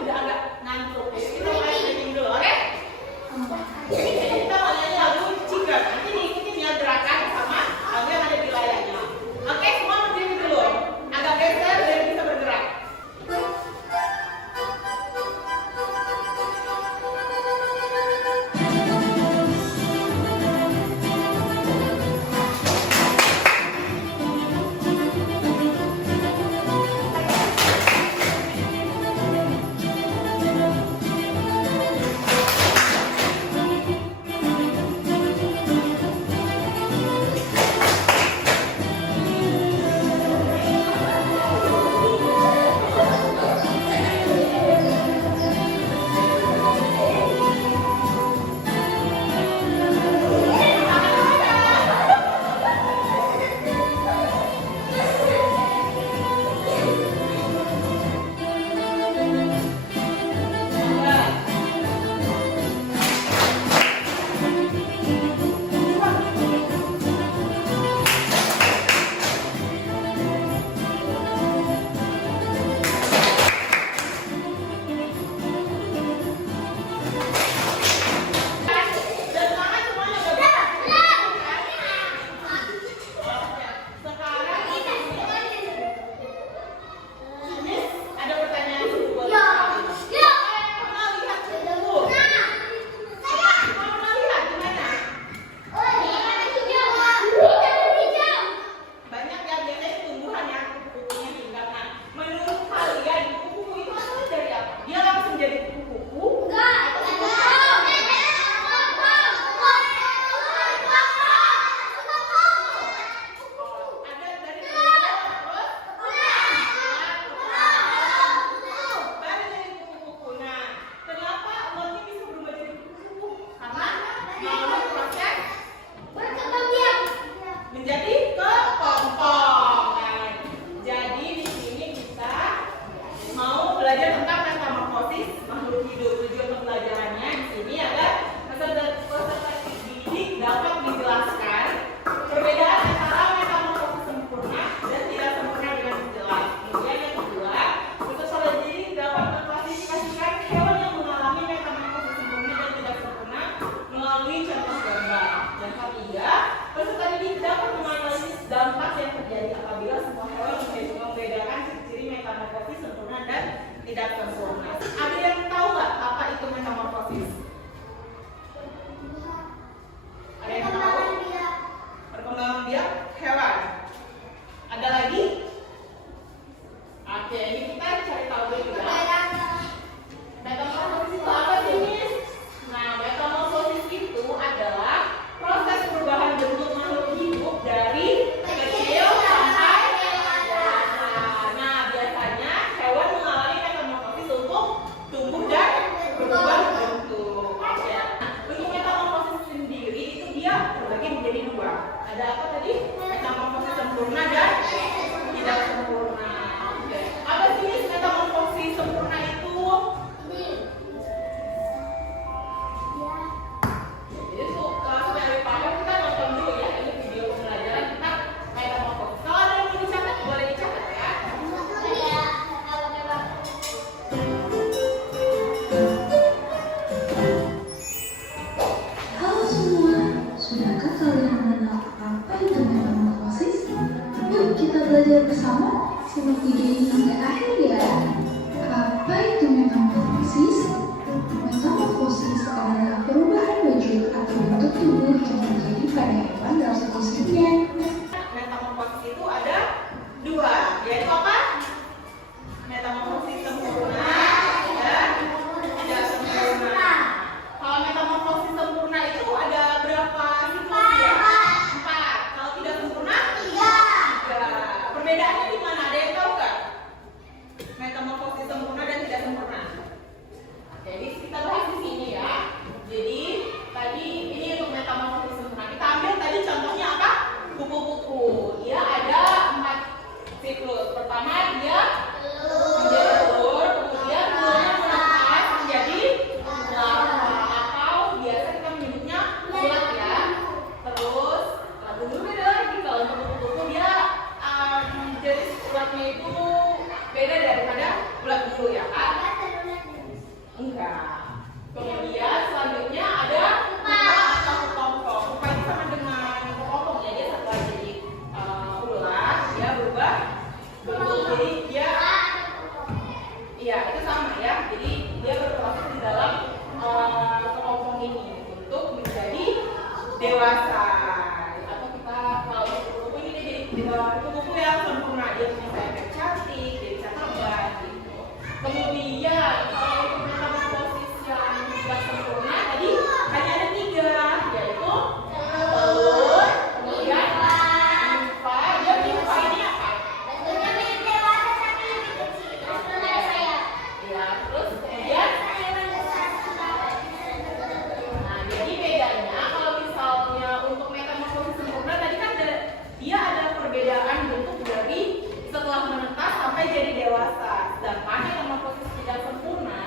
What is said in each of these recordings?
udah agak ngantuk. Jadi kita mulai training dulu, oke? Jadi kita mau nyanyi lagu Ciket. Nanti diikutin ya gerakan sama lagu yang ada di layarnya. Oke, semua berdiri dulu. Agak geser biar bisa bergerak. Tidak sempurna. Ada yang tahu nggak apa itu metamorfosis? Ada yang tahu? Perkembangan biak hewan. Ada lagi? Oke, ini kita cari tahu dulu ya. Metamorfosis itu apa sih, Miss? Nah, metamorfosis itu adalah proses perubahan bentuk makhluk hidup dari kecil sampai dewasa. Nah, biasanya hewan mengalami metamorfosis untuk tumbuh dan berubah bentuk. Oke. Bentuk metamorfosis sendiri itu dia terbagi menjadi dua. Ada apa tadi? Metamorfosis sempurna dan tidak sempurna. Oke. Apa sih metamorfosis sempurna itu? Jadi supaya lebih paham kita nonton dulu ya, ini video pembelajaran tentang metamorfosis. Kalau ada yang mau dicatat, boleh dicatat ya. dewasa. Atau kita kalau kupu-kupu ini jadi kupu-kupu yang sempurna, dia misalnya cantik, dia bisa terbang gitu. Kemudian kalau untuk metamorfosis yang tidak sempurna tadi hanya ada 3, yaitu telur, kemudian nimfa. Dia nimfa ini apa? Bentuknya mirip dewasa tapi lebih kecil. Terus belum ada sayap. Ya, terus kemudian nah, jadi bedanya kalau misalnya untuk metamorfosis sempurna tadi kan dia ada perbedaan bentuk dari setelah menetas sampai jadi dewasa. Sedangkan metamorfosis tidak sempurna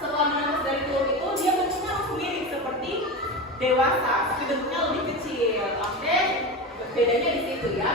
setelah menetas dari telur itu dia bentuknya langsung mirip seperti dewasa, tapi bentuknya lebih kecil. Oke, bedanya di situ ya.